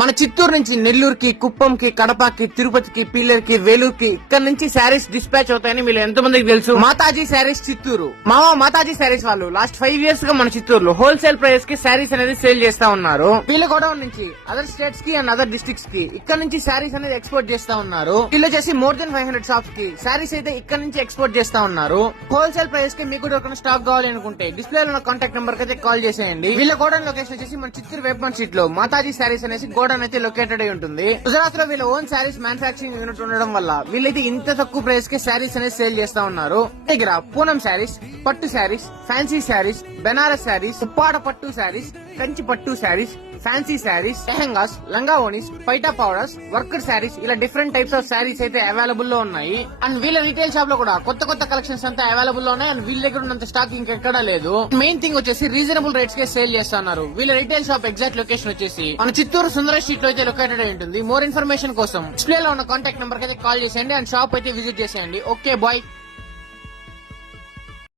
మన చిత్తూరు నుంచి నెల్లూరుకి, కుప్పంకి, కడపకి, తిరుపతికి, పీలేరుకి, వేలూరుకి ఇక్కడ నుంచి శారీస్ డిస్పాచ్ అవుతాయని మీరు ఎంత మందికి తెలుసు? మాతాజీ శారీస్ చిత్తూరు. మాతాజీ శారీస్ వాళ్ళు లాస్ట్ 5 years గా మన చిత్తూరులో హోల్సేల్ ప్రైస్ కి శారీస్ అనేది సేల్ చేస్తా ఉన్నారు. వీళ్ళ గోడౌన్ నుంచి అదర్ స్టేట్స్ కి అండ్ అదర్ డిస్ట్రిక్ట్స్ కి ఇక్కడ నుంచి శారీస్ అనేది ఎక్స్పోర్ట్ చేస్తా ఉన్నారు. వీళ్ళు వచ్చేసి మోర్ దెన్ 500 షాప్స్ కి శారీస్ అయితే ఇక్కడ నుంచి ఎక్స్పోర్ట్ చేస్తా ఉన్నారు. హోల్సేల్ ప్రైస్ కి మీకు దొరికిన స్టాక్ కావాలి అనుకుంటే డిస్ప్లే లో ఉన్న కాంటాక్ట్ నెంబర్ కి అయితే కాల్ చేసేయండి. వీళ్ళ గోడౌన్ లొకేషన్ వచ్చేసి మన చిత్తూరు వేపన్ స్ట్రీట్ లో మాతాజీ శారీస్ అనేసి గోడౌన్ అయితే లొకేటెడ్ అయి ఉంటుంది. గుజరాత్ లో వీళ్ళ ఓన్ శారీస్ మ్యానుఫాక్చరింగ్ యూనిట్ ఉండడం వల్ల వీళ్ళైతే ఇంత తక్కువ ప్రైస్ కి శారీస్ అనేది సేల్ చేస్తా ఉన్నారు. దగ్గర పూనం శారీస్, పట్టు శారీస్, ఫ్యాన్సీ శారీస్, బెనారస్ శారీస్, ఉప్పాడ పట్టు శారీస్, కంచి పట్టు శారీస్, ఫ్యాన్సీ శారీస్, లెహంగాస్, లంగా ఓనీస్, పైటా పౌడర్స్, వర్కర్ శారీస్ ఇలా డిఫరెంట్ టైప్స్ ఆఫ్ శారీస్ అయితే అవైలబుల్ లో ఉన్నాయి. అండ్ వీళ్ళ రీటైల్ షాప్ లో కూడా కొత్త కొత్త కలెక్షన్స్ అంతా అవైలబుల్ లో ఉన్నాయి. అండ్ వీళ్ళ దగ్గర ఉన్నంత స్టాక్ ఇంకెక్కడా లేదు. మెయిన్ థింగ్ వచ్చేసి రీజనబుల్ రేట్స్ కే సేల్ చేస్తున్నారు. వీళ్ళ రీటైల్ షాప్ ఎగ్జాక్ట్ లొకేషన్ వచ్చేసి మన చిత్తూరు సుందర స్ట్రీట్ లో అయితే లొకేటెడ్ అయి ఉంటుంది. మోర్ ఇన్ఫర్మేషన్ కోసం డిస్ప్లే లో ఉన్న కాంటాక్ట్ నెంబర్ కి అయితే కాల్ చేసేయండి అండ్ షాప్ అయితే విజిట్ చేసేయండి. Okay bye.